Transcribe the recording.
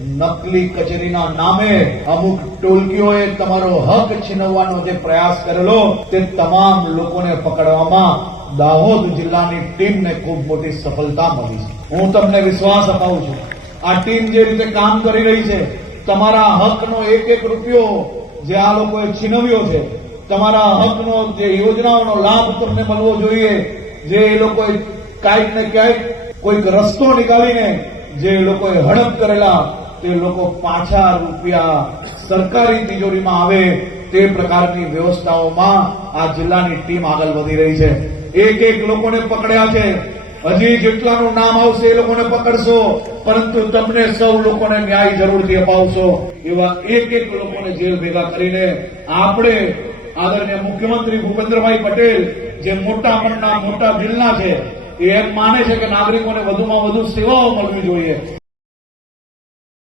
નકલી કચેરીના નામે અમુક ટોલકીઓએ તમારો હક છીનવવાનો જે પ્રયાસ કરેલો, તે તમામ લોકોને પકડવામાં દાહોદ જિલ્લાની ટીમને ખૂબ મોટી સફળતા મળી છે. હું તમને વિશ્વાસ અપાવું છું, આ ટીમ જે રીતે કામ કરી રહી છે, તમારા હકનો એક એક રૂપિયો જે આ લોકોએ છીનવ્યો છે, તમારા હકનો જે યોજનાઓનો લાભ તમને મળવો જોઈએ, જે એ લોકોએ કાંઈક ને ક્યાંક કોઈક રસ્તો નીકાળીને જે લોકોએ હડપ કરેલા તે લોકો પાછા રૂપિયા સરકારી તિજોરીમાં આવે તે પ્રકારની વ્યવસ્થાઓમાં આ જિલ્લાની ટીમ આગળ વધી રહી છે. એક એક લોકોને પકડ્યા છે. હજી જેટલાનું નામ આવશે એ લોકોને પકડશો, પરંતુ તમને સૌ લોકોને ન્યાય જરૂરથી અપાવશો. એવા એક એક લોકોને જેલ ભેગા કરીને આપણે આદરણીય મુખ્યમંત્રી ભૂપેન્દ્રભાઈ પટેલ, જે મોટા મનના મોટા દિલના છે, એ એમ માને છે કે નાગરિકોને વધુમાં વધુ સેવાઓ મળવી જોઈએ.